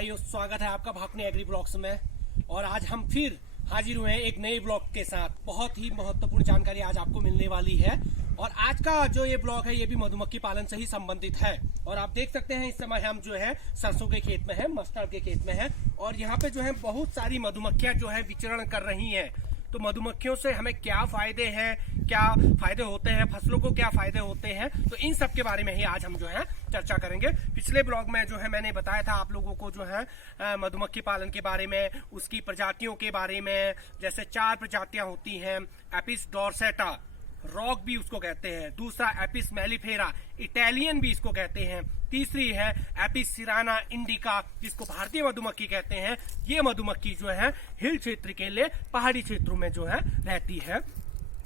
भाइयों, स्वागत है आपका भाकने एग्री ब्लॉग्स में। और आज हम फिर हाजिर हुए हैं एक नए ब्लॉग के साथ। बहुत ही महत्वपूर्ण जानकारी आज आपको मिलने वाली है। और आज का जो ये ब्लॉग है ये भी मधुमक्खी पालन से ही संबंधित है। और आप देख सकते हैं इस समय हम जो है सरसों के खेत में है, मस्टर्ड के खेत में है। और यहाँ पे जो है बहुत सारी मधुमक्खियां जो है विचरण कर रही हैं। तो मधुमक्खियों से हमें क्या फायदे हैं, क्या फायदे होते हैं, फसलों को क्या फायदे होते हैं, तो इन सब के बारे में ही आज हम जो है चर्चा करेंगे। पिछले ब्लॉग में जो है मैंने बताया था आप लोगों को जो है मधुमक्खी पालन के बारे में, उसकी प्रजातियों के बारे में। जैसे 4 प्रजातियां होती हैं। एपिस डोर्सेटा, रॉक भी उसको कहते हैं। दूसरा एपिस मेलिफेरा, इटालियन भी इसको कहते हैं। तीसरी है एपिस सिराना इंडिका, जिसको भारतीय मधुमक्खी कहते हैं। ये मधुमक्खी जो है हिल क्षेत्र के लिए पहाड़ी क्षेत्रों में जो है रहती है,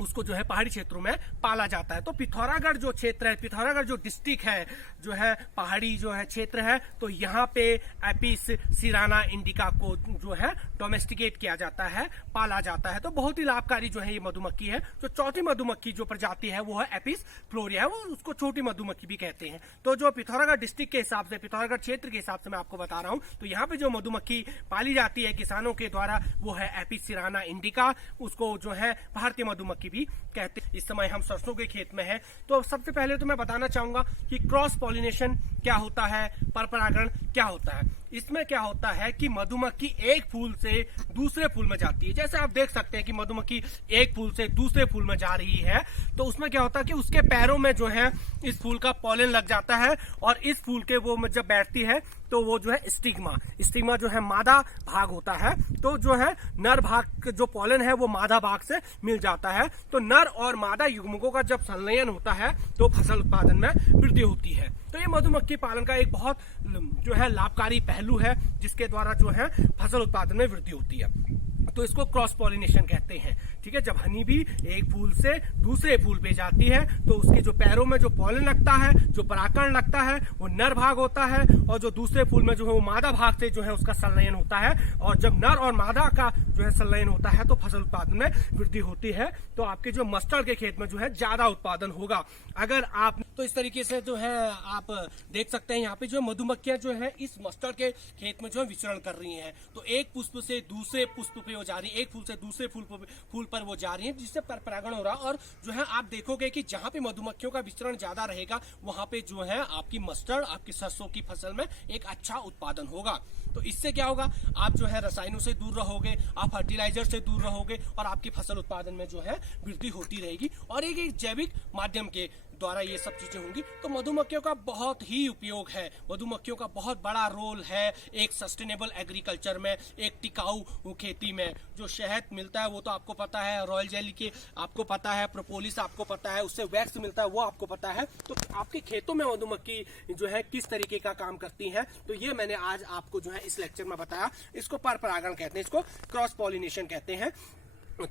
उसको जो है पहाड़ी क्षेत्रों में पाला जाता है। तो पिथौरागढ़ जो क्षेत्र है, पिथौरागढ़ जो डिस्ट्रिक्ट है, जो है पहाड़ी जो है क्षेत्र है, तो यहाँ पे एपिस सिराना इंडिका को जो है डोमेस्टिकेट किया जाता है, पाला जाता है। तो बहुत ही लाभकारी जो है ये मधुमक्खी है। जो चौथी मधुमक्खी जो प्रजाति है वो है एपिस फ्लोरिया है, वो उसको छोटी मधुमक्खी भी कहते हैं। तो जो पिथौरागढ़ डिस्ट्रिक्ट के हिसाब से, पिथौरागढ़ क्षेत्र के हिसाब से मैं आपको बता रहा हूँ, तो यहाँ पे जो मधुमक्खी पाली जाती है किसानों के द्वारा वो है एपिस सिराना इंडिका। उसको जो है भारतीय मधुमक्खी भी कहते हैं। इस समय हम सरसों के खेत में हैं। तो सबसे पहले तो मैं बताना चाहूंगा कि क्रॉस पॉलिनेशन क्या होता है, परपरागण क्या होता है। इसमें क्या होता है कि मधुमक्खी एक फूल से दूसरे फूल में जाती है। जैसे आप देख सकते हैं कि मधुमक्खी एक फूल से दूसरे फूल में जा रही है, तो उसमें क्या होता है कि उसके पैरों में जो है इस फूल का पॉलन लग जाता है। और इस फूल के वो जब बैठती है तो वो जो है स्टिग्मा जो है मादा भाग होता है। तो जो है नर भाग जो पॉलन है वो मादा भाग से मिल जाता है। तो नर और मादा युग्मकों का जब संलयन होता है तो फसल उत्पादन में वृद्धि होती है। तो ये मधुमक्खी पालन का एक बहुत जो है लाभकारी पहलू है, जिसके द्वारा जो है फसल उत्पादन में वृद्धि होती है। तो इसको क्रॉस पॉलिनेशन कहते हैं। ठीक है, जब हनी भी एक फूल से दूसरे फूल पे जाती है तो उसके जो पैरों में जो पॉलन लगता है, जो परागकण लगता है, वो नर भाग होता है। और जो दूसरे फूल में जो है वो मादा भाग से जो है उसका संलयन होता है। और जब नर और मादा का जो है संलयन होता है तो फसल उत्पादन में वृद्धि होती है। तो आपके जो मस्टर्ड के खेत में जो है ज्यादा उत्पादन होगा। अगर आप तो इस तरीके से जो है आप देख सकते हैं यहाँ पे जो मधुमक्खियां जो है इस मस्टर्ड के खेत में जो है विचरण कर रही हैं। तो एक पुष्प से दूसरे पुष्प पे जा रही है, एक फूल से दूसरे फूल पर वो जा रही है, जिससे परपरागण हो रहा है। और जो है आप देखोगे कि जहां पे मधुमक्खियों का विचरण ज्यादा रहेगा वहां पे जो है आपकी मस्टर्ड, आपकी सरसों की फसल में एक अच्छा उत्पादन होगा। तो इससे क्या होगा, आप जो है रसायनों से दूर रहोगे, आप फर्टिलाइजर से दूर रहोगे और आपकी फसल उत्पादन में जो है वृद्धि होती रहेगी। और एक जैविक माध्यम के द्वारा ये सब चीजें होंगी। तो मधुमक्खियों का बहुत ही उपयोग है, मधुमक्खियों का बहुत बड़ा रोल है एक सस्टेनेबल एग्रीकल्चर में, एक टिकाऊ खेती में। जो शहद मिलता है वो तो आपको पता है, रॉयल जेली के आपको पता है, प्रोपोलिस आपको पता है, उससे वैक्स मिलता है वो आपको पता है। तो आपके खेतों में मधुमक्खी जो है किस तरीके का काम करती है, तो ये मैंने आज आपको जो है इस लेक्चर में बताया। इसको परपरागण कहते हैं, इसको क्रॉस पॉलिनेशन कहते हैं।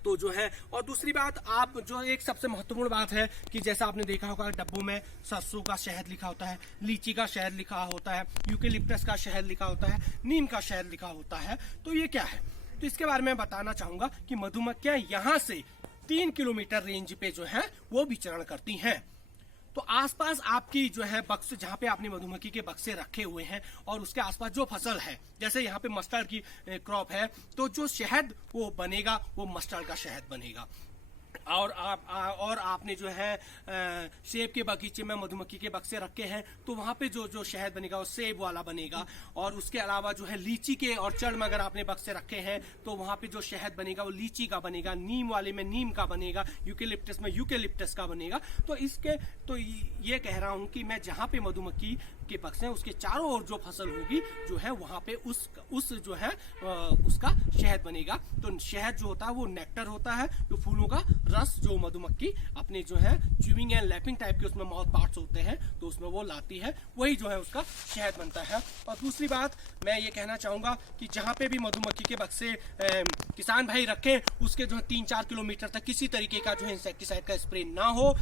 तो जो है, और दूसरी बात, आप जो एक सबसे महत्वपूर्ण बात है कि जैसा आपने देखा होगा डब्बों में सरसों का शहद लिखा होता है, लीची का शहद लिखा होता है, यूकेलिप्टस का शहद लिखा होता है, नीम का शहद लिखा होता है। तो ये क्या है, तो इसके बारे में बताना चाहूंगा कि मधुमक्खियां यहाँ से 3 किलोमीटर रेंज पे जो है वो विचरण करती हैं। तो आसपास आपकी जो है बक्स, जहाँ पे आपने मधुमक्खी के बक्से रखे हुए हैं और उसके आसपास जो फसल है, जैसे यहाँ पे मस्टर्ड की क्रॉप है, तो जो शहद वो बनेगा वो मस्टर्ड का शहद बनेगा। और आपने जो है सेब के बगीचे में मधुमक्खी के बक्से रखे हैं तो वहां पे जो शहद बनेगा वो सेब वाला बनेगा। और उसके अलावा जो है लीची के और चढ़ में अगर आपने बक्से रखे हैं तो वहां पे जो शहद बनेगा वो लीची का बनेगा, नीम वाले में नीम का बनेगा, यूकेलिप्टस में यूकेलिप्टस का बनेगा। तो ये कह रहा हूं कि मैं जहां पे मधुमक्खी के बक्से हैं उसके चारों ओर जो फसल होगी जो है वहां पे उस जो है उसका शहद बनेगा। तो शहद जो होता है वो नेक्टर होता है, जो फूलों का रस जो मधुमक्खी अपने जो है च्यूइंग एंड लैपिंग टाइप के उसमें माउथ पार्ट्स होते हैं तो उसमें वो लाती है, वही जो है उसका शहद बनता है। और दूसरी बात मैं ये कहना चाहूंगा कि जहाँ पे भी मधुमक्खी के बक्से किसान भाई रखें उसके जो है 3-4 किलोमीटर तक किसी तरीके का जो है इंसेक्टिसाइड का स्प्रे ना हो।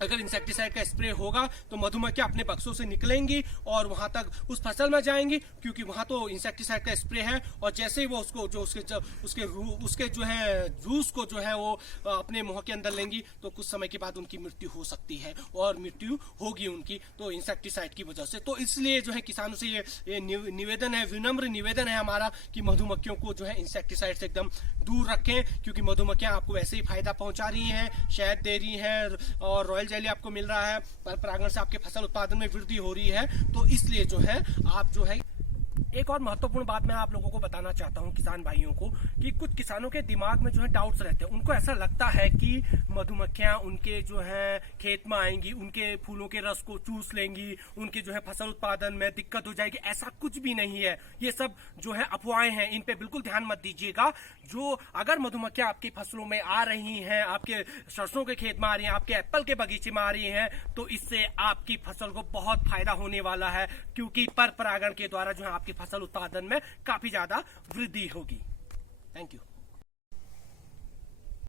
अगर इंसेक्टिसाइड का स्प्रे होगा तो मधुमक्खियां अपने बक्सों से निकलेंगी और वहां तक उस फसल में जाएंगी, क्योंकि वहां तो इंसेक्टिसाइड का स्प्रे है। और जैसे ही वो उसको जो उसके जो है जूस को जो है वो अपने मुंह के अंदर लेंगी तो कुछ समय के बाद उनकी मृत्यु हो सकती है, और मृत्यु होगी उनकी तो इंसेक्टिसाइड की वजह से। तो इसलिए जो है किसानों से ये निवेदन है, विनम्र निवेदन है हमारा कि मधुमक्खियों को जो है इंसेक्टिसाइड से एकदम दूर रखें, क्योंकि मधुमक्खियां आपको वैसे ही फायदा पहुंचा रही हैं, शहद दे रही हैं और रॉयल जेली आपको मिल रहा है, पर परागण से आपके फसल उत्पादन में वृद्धि हो रही है। तो इसलिए जो है आप जो है एक और महत्वपूर्ण बात मैं आप लोगों को बताना चाहता हूं किसान भाइयों को, कि कुछ किसानों के दिमाग में जो है डाउट्स रहते हैं। उनको ऐसा लगता है कि मधुमक्खियां उनके जो है खेत में आएंगी, उनके फूलों के रस को चूस लेंगी, उनके जो है फसल उत्पादन में दिक्कत हो जाएगी। ऐसा कुछ भी नहीं है, ये सब जो है अफवाहें हैं, इन पे बिल्कुल ध्यान मत दीजिएगा। जो अगर मधुमक्खियां आपकी फसलों में आ रही हैं, आपके सरसों के खेत में आ रही हैं, आपके एप्पल के बगीचे में आ रही हैं, तो इससे आपकी फसल को बहुत फायदा होने वाला है, क्योंकि पर परागण के द्वारा जो है आपकी फसल उत्पादन में काफी ज्यादा वृद्धि होगी। Thank you.